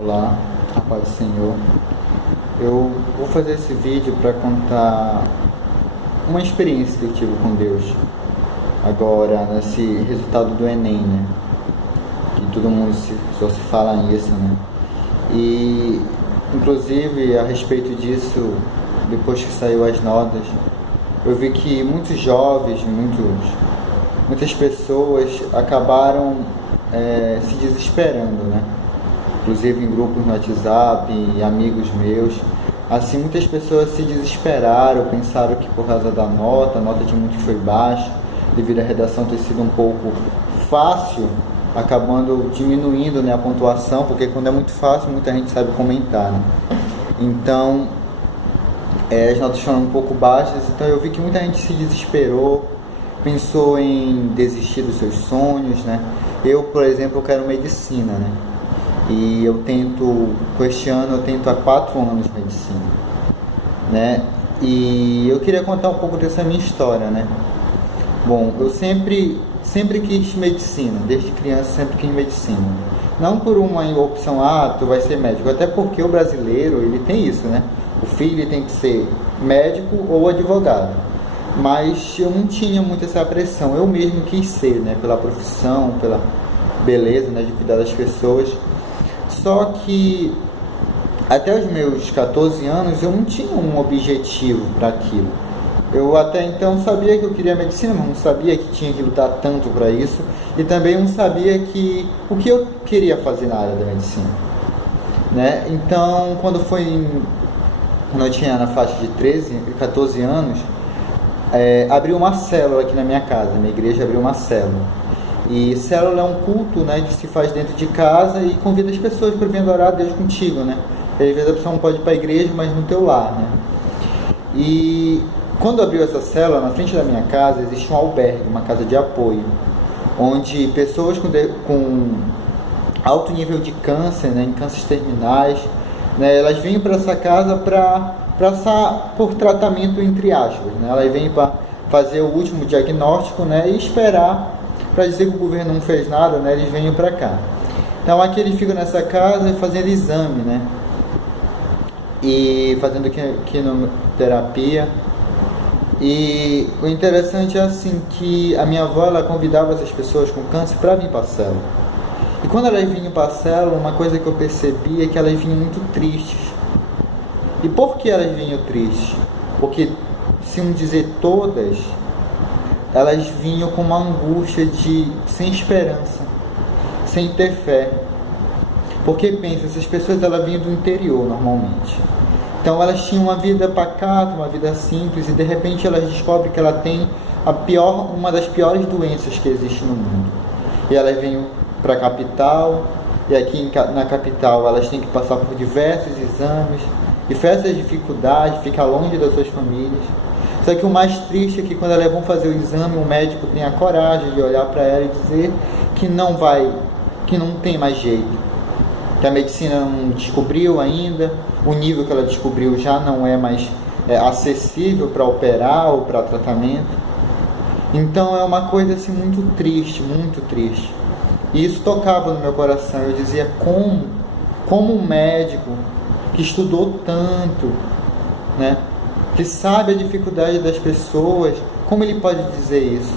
Olá, a paz do Senhor. Eu vou fazer esse vídeo para contar uma experiência que eu tive com Deus agora nesse resultado do Enem, né? Que todo mundo só se fala nisso, né? E inclusive a respeito disso, depois que saiu as notas, eu vi que muitos jovens, muitas pessoas acabaram se desesperando, né? Inclusive em grupos no WhatsApp, amigos meus. Assim, muitas pessoas se desesperaram, pensaram que por causa da nota, a nota de muitos foi baixa, devido à redação ter sido um pouco fácil, acabando diminuindo, né, a pontuação, porque quando é muito fácil, muita gente sabe comentar, né? Então, as notas foram um pouco baixas, então eu vi que muita gente se desesperou, pensou em desistir dos seus sonhos, né? Eu, por exemplo, eu quero medicina, né? E este ano eu tento há 4 anos medicina, né? E eu queria contar um pouco dessa minha história, né? Bom, eu sempre quis medicina, desde criança sempre quis medicina. Não por uma opção, tu vai ser médico, até porque o brasileiro, ele tem isso, né? O filho tem que ser médico ou advogado. Mas eu não tinha muito essa pressão, eu mesmo quis ser, né? Pela profissão, pela beleza, né? De cuidar das pessoas. Só que até os meus 14 anos eu não tinha um objetivo para aquilo. Eu até então sabia que eu queria medicina, mas não sabia que tinha que lutar tanto para isso. E também não sabia o que eu queria fazer na área da medicina, né? Então, quando eu tinha na faixa de 14 anos, abriu uma célula aqui na minha casa. Minha igreja abriu uma célula. E célula é um culto, né, que se faz dentro de casa e convida as pessoas para vir adorar a Deus contigo, né? E às vezes a pessoa não pode ir para a igreja, mas no teu lar, né? E quando abriu essa célula, na frente da minha casa existe um albergue, uma casa de apoio, onde pessoas com alto nível de câncer, né, em cânceres terminais, né, elas vêm para essa casa para passar por tratamento, entre aspas, né? Elas vêm para fazer o último diagnóstico, né, e esperar, para dizer que o governo não fez nada, né, eles vêm para cá. Então aqui eles ficam nessa casa fazendo exame, né, e fazendo quimioterapia. E o interessante é assim, que a minha avó, ela convidava essas pessoas com câncer para vir para a célula. E quando elas vinham para a célula, uma coisa que eu percebi é que elas vinham muito tristes. E por que elas vinham tristes? Porque, se não dizer todas, elas vinham com uma angústia sem esperança, sem ter fé. Porque pensa, essas pessoas elas vinham do interior normalmente. Então elas tinham uma vida pacata, uma vida simples, e de repente elas descobrem que ela tem uma das piores doenças que existe no mundo. E elas vêm para a capital, e aqui na capital elas têm que passar por diversos exames, diversas dificuldades, ficar longe das suas famílias. Só que o mais triste é que quando elas vão fazer o exame, o médico tem a coragem de olhar para ela e dizer que não tem mais jeito, que a medicina não descobriu ainda, o nível que ela descobriu já não é mais acessível para operar ou para tratamento. Então é uma coisa assim muito triste, muito triste. E isso tocava no meu coração. Eu dizia, como um médico que estudou tanto, né, que sabe a dificuldade das pessoas, como ele pode dizer isso?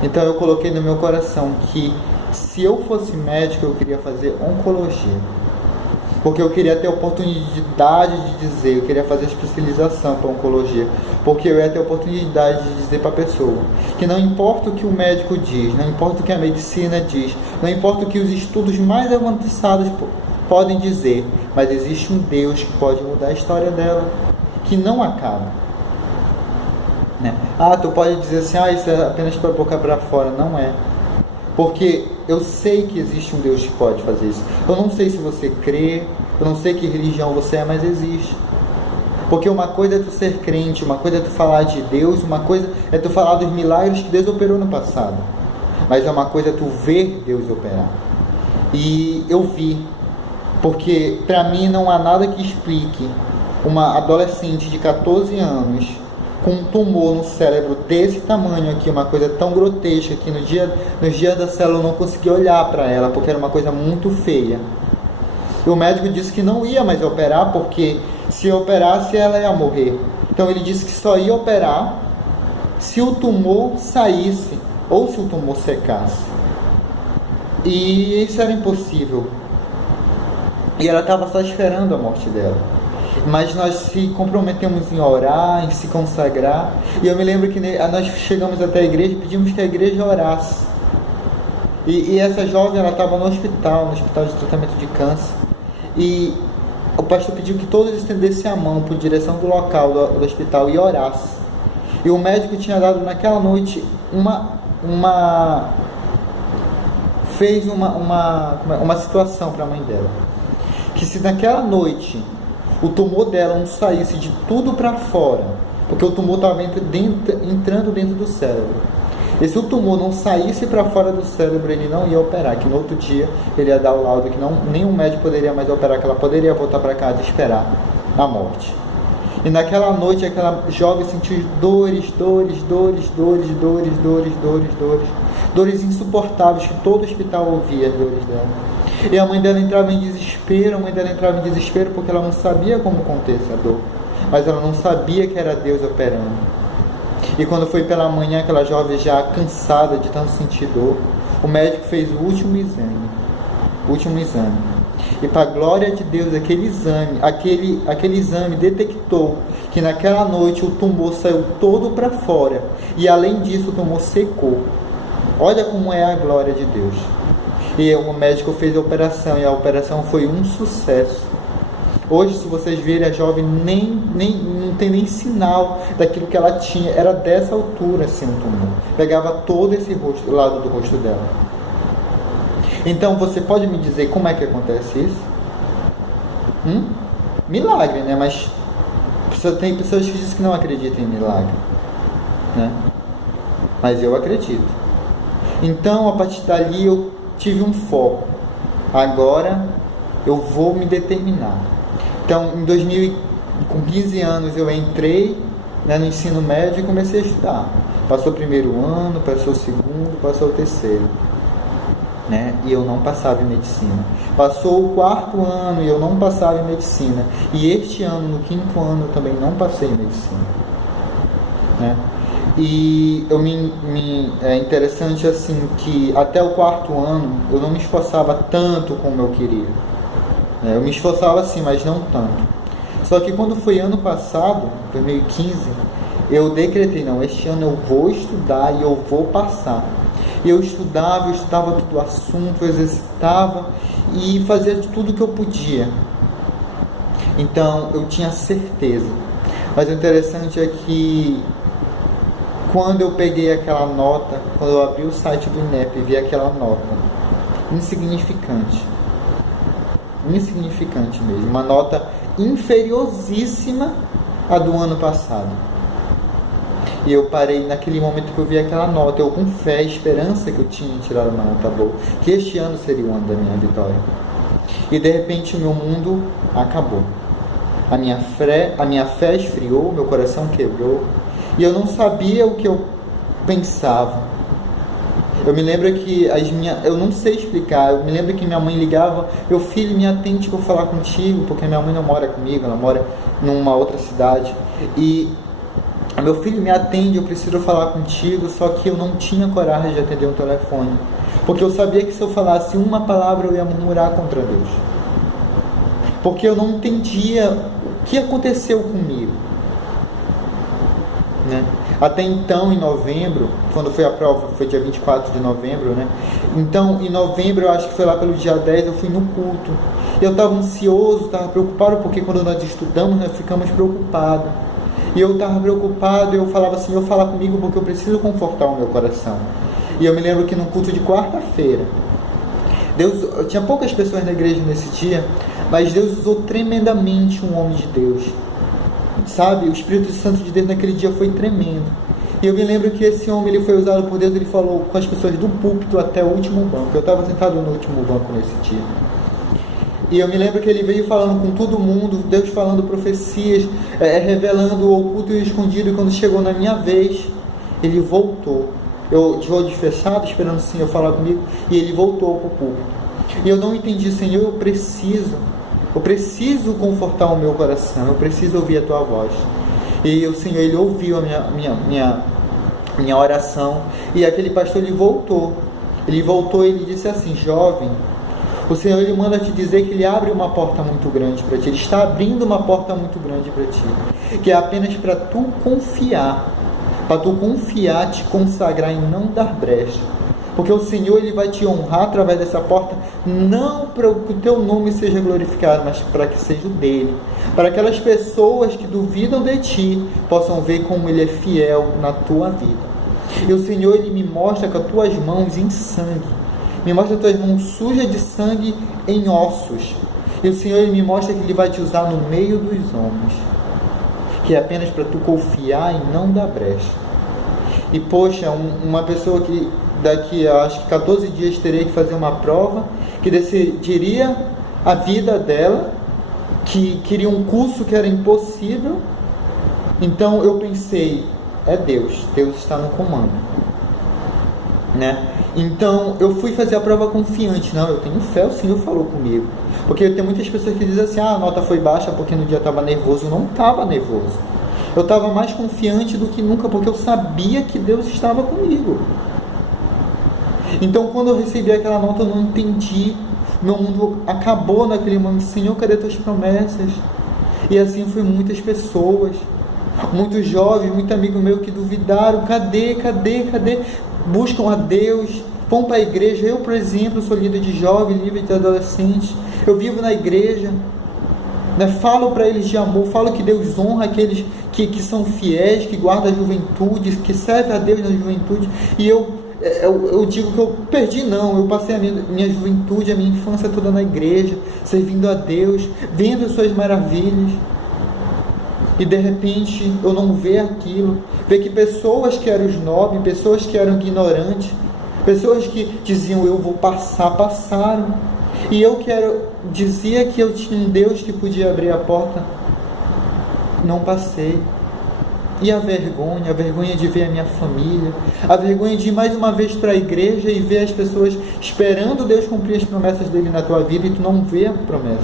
Então eu coloquei no meu coração que se eu fosse médico, eu queria fazer oncologia, porque eu queria ter a oportunidade de dizer, eu queria fazer especialização para oncologia, porque eu ia ter a oportunidade de dizer para a pessoa que não importa o que o médico diz, não importa o que a medicina diz, não importa o que os estudos mais avançados podem dizer, mas existe um Deus que pode mudar a história dela, que não acaba, né? Tu pode dizer assim, isso é apenas para boca para fora. Não é, porque eu sei que existe um Deus que pode fazer isso. Eu não sei se você crê, eu não sei que religião você é, mas existe. Porque uma coisa é tu ser crente, uma coisa é tu falar de Deus, uma coisa é tu falar dos milagres que Deus operou no passado, mas é uma coisa é tu ver Deus operar. E eu vi, porque para mim não há nada que explique uma adolescente de 14 anos com um tumor no cérebro desse tamanho aqui, uma coisa tão grotesca que no dia da célula eu não consegui olhar para ela, porque era uma coisa muito feia. E o médico disse que não ia mais operar, porque se operasse ela ia morrer. Então ele disse que só ia operar se o tumor saísse ou se o tumor secasse. E isso era impossível. E ela estava só esperando a morte dela. Mas nós se comprometemos em orar, em se consagrar. E eu me lembro que nós chegamos até a igreja e pedimos que a igreja orasse. E essa jovem, ela estava no hospital de tratamento de câncer. E o pastor pediu que todos estendessem a mão por direção do local do hospital e orassem. E o médico tinha dado naquela noite fez uma situação para a mãe dela. Que se naquela noite o tumor dela não saísse de tudo para fora, porque o tumor estava entrando dentro do cérebro, e se o tumor não saísse para fora do cérebro, ele não ia operar, que no outro dia ele ia dar o laudo que nenhum médico poderia mais operar, que ela poderia voltar para casa e esperar a morte. E naquela noite aquela jovem sentiu dores insuportáveis, que todo o hospital ouvia as dores dela. E a mãe dela entrava em desespero, porque ela não sabia como conter essa dor, mas ela não sabia que era Deus operando. E quando foi pela manhã, aquela jovem já cansada de tanto sentir dor, o médico fez o último exame. E para a glória de Deus, aquele exame detectou que naquela noite o tumor saiu todo para fora. E além disso, o tumor secou. Olha como é a glória de Deus. E o médico fez a operação, e a operação foi um sucesso. Hoje, se vocês verem, a jovem não tem nem sinal daquilo que ela tinha. Era dessa altura, assim, o tumor. Pegava todo esse lado do rosto dela. Então, você pode me dizer como é que acontece isso? Milagre, né? Mas tem pessoas que dizem que não acreditam em milagre, né? Mas eu acredito. Então, a partir dali, eu tive um foco. Agora, eu vou me determinar. Então, com 15 anos, eu entrei, né, no ensino médio e comecei a estudar. Passou o primeiro ano, passou o segundo, passou o terceiro. Né? E eu não passava em medicina. Passou o quarto ano e eu não passava em medicina. E este ano, no quinto ano, eu também não passei em medicina. Né? E é interessante assim que até o quarto ano eu não me esforçava tanto como eu queria. Eu me esforçava sim, mas não tanto. Só que quando foi ano passado, 2015, eu decretei, não, este ano eu vou estudar e eu vou passar. E eu estudava todo o assunto, eu exercitava e fazia de tudo que eu podia. Então, eu tinha certeza. Mas o interessante é que quando eu peguei aquela nota, quando eu abri o site do INEP e vi aquela nota, insignificante mesmo, uma nota inferiosíssima à do ano passado. E eu parei naquele momento que eu vi aquela nota, eu com fé e esperança que eu tinha em tirar uma nota boa, que este ano seria o ano da minha vitória. E de repente o meu mundo acabou. A minha fé esfriou, meu coração quebrou, e eu não sabia o que eu pensava. Eu me lembro que eu não sei explicar, eu me lembro que minha mãe ligava, meu filho, me atende que eu vou falar contigo, porque minha mãe não mora comigo, ela mora numa outra cidade, e meu filho, me atende, eu preciso falar contigo. Só que eu não tinha coragem de atender o telefone, porque eu sabia que se eu falasse uma palavra eu ia murmurar contra Deus, porque eu não entendia o que aconteceu comigo, né? Até então, em novembro, quando foi a prova, foi dia 24 de novembro, né? Então, em novembro, eu acho que foi lá pelo dia 10, eu fui no culto. Eu estava ansioso, estava preocupado, porque quando nós estudamos, nós ficamos preocupados. E eu estava preocupado, eu falava assim, fala comigo porque eu preciso confortar o meu coração. E eu me lembro que no culto de quarta-feira, tinha poucas pessoas na igreja nesse dia, mas Deus usou tremendamente um homem de Deus. Sabe, o Espírito Santo de Deus naquele dia foi tremendo. E eu me lembro que esse homem, ele foi usado por Deus, ele falou com as pessoas do púlpito até o último banco. Eu estava sentado no último banco nesse dia. E eu me lembro que ele veio falando com todo mundo, Deus falando profecias, revelando o oculto e o escondido. E quando chegou na minha vez, ele voltou. Eu de olhos fechados, esperando o Senhor falar comigo, e ele voltou para o púlpito. E eu não entendi, Senhor, eu preciso confortar o meu coração, eu preciso ouvir a tua voz. E o Senhor, Ele ouviu a minha oração, e aquele pastor, ele voltou, ele disse assim: jovem, o Senhor, Ele manda te dizer que Ele abre uma porta muito grande para ti, Ele está abrindo uma porta muito grande para ti, que é apenas para tu confiar, te consagrar e não dar brecha, porque o Senhor, Ele vai te honrar através dessa porta, não para que o teu nome seja glorificado, mas para que seja o dele, para aquelas pessoas que duvidam de ti, possam ver como Ele é fiel na tua vida. E o Senhor, Ele me mostra com as tuas mãos em sangue, me mostra as tuas mãos sujas de sangue em ossos, e o Senhor, Ele me mostra que Ele vai te usar no meio dos homens, que é apenas para tu confiar e não dar brecha. E poxa, uma pessoa que daqui a acho que 14 dias teria que fazer uma prova, que decidiria a vida dela, que queria um curso que era impossível. Então eu pensei, é Deus está no comando, né? Então eu fui fazer a prova confiante, não, eu tenho fé, o Senhor falou comigo. Porque tem muitas pessoas que dizem assim: a nota foi baixa porque no dia eu estava nervoso. Eu não estava nervoso, eu estava mais confiante do que nunca, porque eu sabia que Deus estava comigo. Então quando eu recebi aquela nota, eu não entendi, meu mundo acabou naquele momento. Senhor, cadê tuas promessas? E assim foi muitas pessoas, muitos jovens, muito amigo meu que duvidaram, cadê? Buscam a Deus, vão para a igreja. Eu, por exemplo, sou líder de jovem, líder de adolescentes, eu vivo na igreja, né? Falo para eles de amor, falo que Deus honra aqueles que são fiéis, que guardam a juventude, que servem a Deus na juventude. E eu digo que eu perdi, não, eu passei a minha juventude, a minha infância toda na igreja, servindo a Deus, vendo as suas maravilhas, e de repente eu não ver aquilo, ver que pessoas que eram snobs, pessoas que eram ignorantes, pessoas que diziam eu vou passar, passaram, e eu dizia que eu tinha um Deus que podia abrir a porta, não passei. E a vergonha de ver a minha família, a vergonha de ir mais uma vez para a igreja e ver as pessoas esperando Deus cumprir as promessas dele na tua vida, e tu não vê a promessa.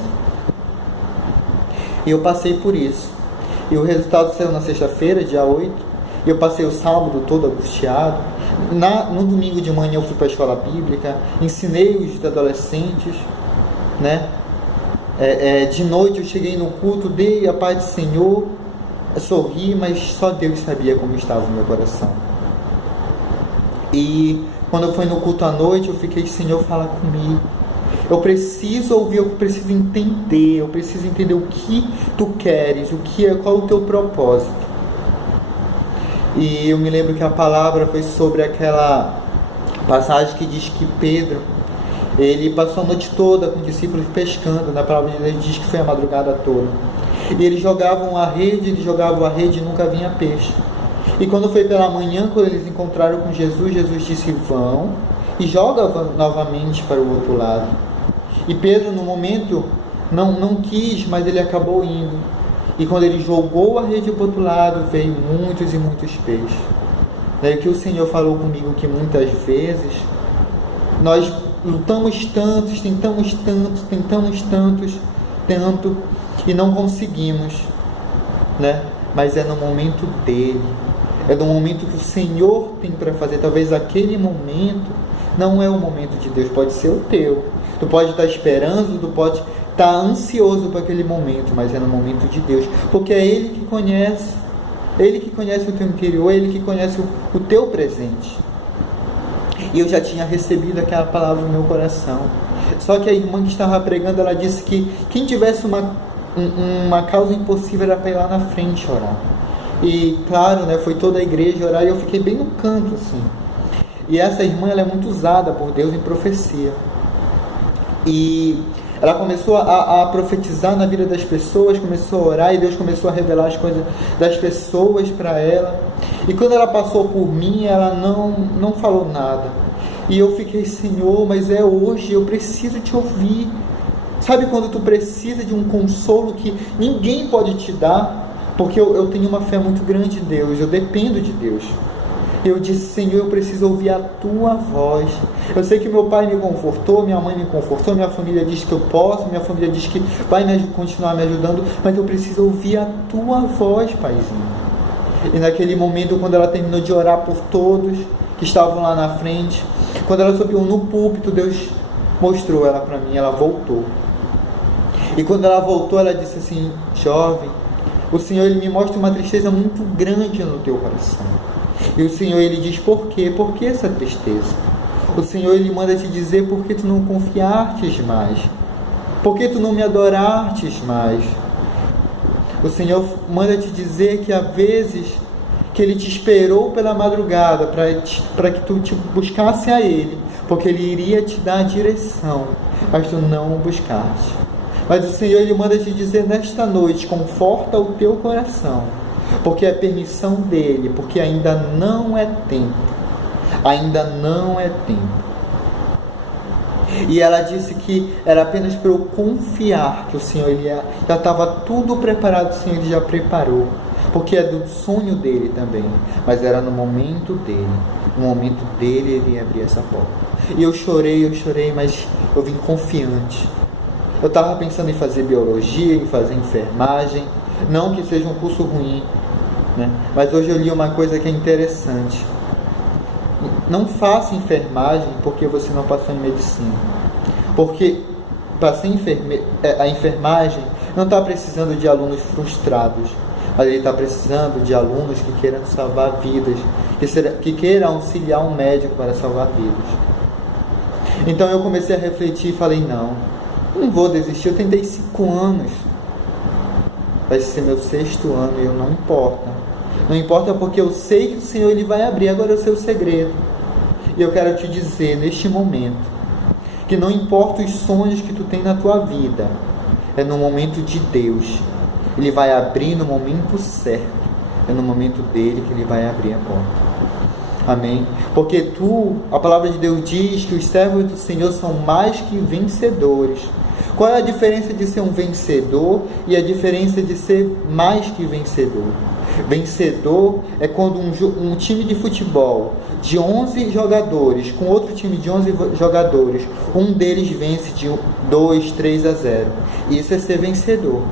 E eu passei por isso, e o resultado saiu na sexta-feira, dia 8, e eu passei o sábado todo angustiado. No domingo de manhã eu fui para a escola bíblica, ensinei os adolescentes, né? De noite eu cheguei no culto, dei a paz do Senhor, sorri, mas só Deus sabia como estava o meu coração. E quando eu fui no culto à noite, eu fiquei: Senhor, fala comigo, eu preciso ouvir, eu preciso entender o que tu queres, qual o teu propósito. E eu me lembro que a palavra foi sobre aquela passagem que diz que Pedro, ele passou a noite toda com os discípulos pescando. Na palavra de Deus diz que foi a madrugada toda, e eles jogavam a rede e nunca vinha peixe. E quando foi pela manhã, quando eles encontraram com Jesus, Jesus disse: vão e joga novamente para o outro lado. E Pedro, no momento, não quis, mas ele acabou indo. E quando ele jogou a rede para o outro lado, veio muitos e muitos peixes. Daí que o Senhor falou comigo que muitas vezes nós lutamos tantos, tentamos tanto, e não conseguimos, né? Mas é no momento dele, é no momento que o Senhor tem para fazer. Talvez aquele momento não é o momento de Deus, pode ser o teu. Tu pode estar esperando, tu pode estar ansioso para aquele momento, mas é no momento de Deus, porque é Ele que conhece o teu interior, é Ele que conhece o teu presente. E eu já tinha recebido aquela palavra no meu coração. Só que a irmã que estava pregando, ela disse que quem tivesse uma causa impossível era para ir lá na frente orar. E claro, né, foi toda a igreja orar, e eu fiquei bem no canto assim. E essa irmã, ela é muito usada por Deus em profecia. E ela começou a profetizar na vida das pessoas, começou a orar, e Deus começou a revelar as coisas das pessoas para ela. E quando ela passou por mim, ela não falou nada. E eu fiquei: Senhor, mas é hoje, eu preciso te ouvir. Sabe quando tu precisa de um consolo que ninguém pode te dar? Porque eu tenho uma fé muito grande em Deus, eu dependo de Deus. Eu disse: Senhor, eu preciso ouvir a tua voz. Eu sei que meu pai me confortou, minha mãe me confortou, minha família diz que eu posso, minha família diz que vai continuar me ajudando, mas eu preciso ouvir a tua voz, Paizinho. E naquele momento, quando ela terminou de orar por todos que estavam lá na frente, quando ela subiu no púlpito, Deus mostrou ela para mim, ela voltou. E quando ela voltou, ela disse assim: jovem, o Senhor, Ele me mostra uma tristeza muito grande no teu coração. E o Senhor, Ele diz: por quê? Por que essa tristeza? O Senhor, Ele manda te dizer: por que tu não confiastes mais? Por que tu não me adorastes mais? O Senhor manda te dizer que há vezes que Ele te esperou pela madrugada para que tu te buscasse a Ele, porque Ele iria te dar a direção, mas tu não o buscaste. Mas o Senhor, Ele manda te dizer nesta noite: conforta o teu coração, porque é permissão dEle, porque ainda não é tempo. Ainda não é tempo. E ela disse que era apenas para eu confiar que o Senhor, Ele já estava tudo preparado, o Senhor, Ele já preparou. Porque é do sonho dEle também, mas era no momento dEle. No momento dEle, Ele ia abrir essa porta. E eu chorei, mas eu vim confiante. Eu estava pensando em fazer biologia, em fazer enfermagem. Não que seja um curso ruim, né? Mas hoje eu li uma coisa que é interessante. Não faça enfermagem porque você não passou em medicina. Porque a enfermagem não está precisando de alunos frustrados, mas ele está precisando de alunos que queiram salvar vidas, que queiram auxiliar um médico para salvar vidas. Então eu comecei a refletir e falei: não vou desistir. Eu tentei 5 anos, vai ser meu 6º ano e eu não importa. Não importa, porque eu sei que o Senhor, Ele vai abrir. Agora eu sei o segredo. E eu quero te dizer neste momento que não importa os sonhos que tu tem na tua vida, é no momento de Deus. Ele vai abrir no momento certo. É no momento dEle que Ele vai abrir a porta. Amém? Porque a palavra de Deus diz que os servos do Senhor são mais que vencedores. Qual é a diferença de ser um vencedor e a diferença de ser mais que vencedor? Vencedor é quando um time de futebol de 11 jogadores com outro time de 11 jogadores, um deles vence de 2, 3-0. Isso é ser vencedor.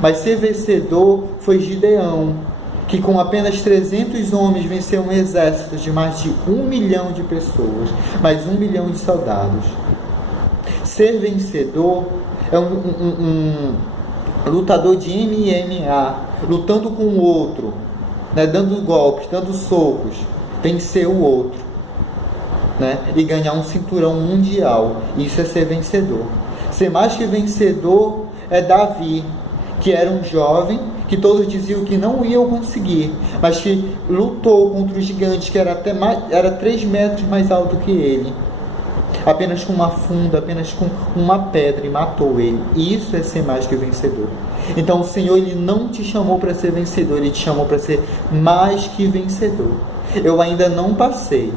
Mas ser vencedor foi Gideão, que com apenas 300 homens venceu um exército de mais de 1 milhão de pessoas, mais 1 milhão de soldados. Ser vencedor é um lutador de MMA, lutando com o outro, né, dando golpes, dando socos, vencer o outro, né, e ganhar um cinturão mundial. Isso é ser vencedor. Ser mais que vencedor é Davi, que era um jovem que todos diziam que não iam conseguir, mas que lutou contra o gigante que era 3 metros mais alto que ele, apenas com uma funda, apenas com uma pedra, e matou ele. Isso é ser mais que vencedor. Então o Senhor, Ele não te chamou para ser vencedor, Ele te chamou para ser mais que vencedor. Eu ainda não passei,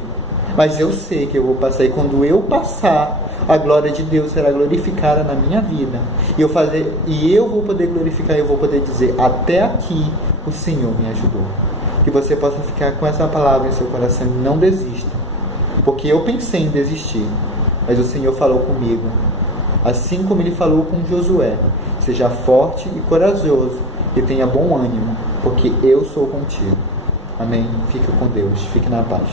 mas eu sei que eu vou passar, e quando eu passar, a glória de Deus será glorificada na minha vida, e eu vou poder glorificar, eu vou poder dizer: até aqui o Senhor me ajudou. Que você possa ficar com essa palavra em seu coração e não desista, porque eu pensei em desistir, mas o Senhor falou comigo, assim como Ele falou com Josué: seja forte e corajoso, e tenha bom ânimo, porque eu sou contigo. Amém? Fica com Deus, fique na paz.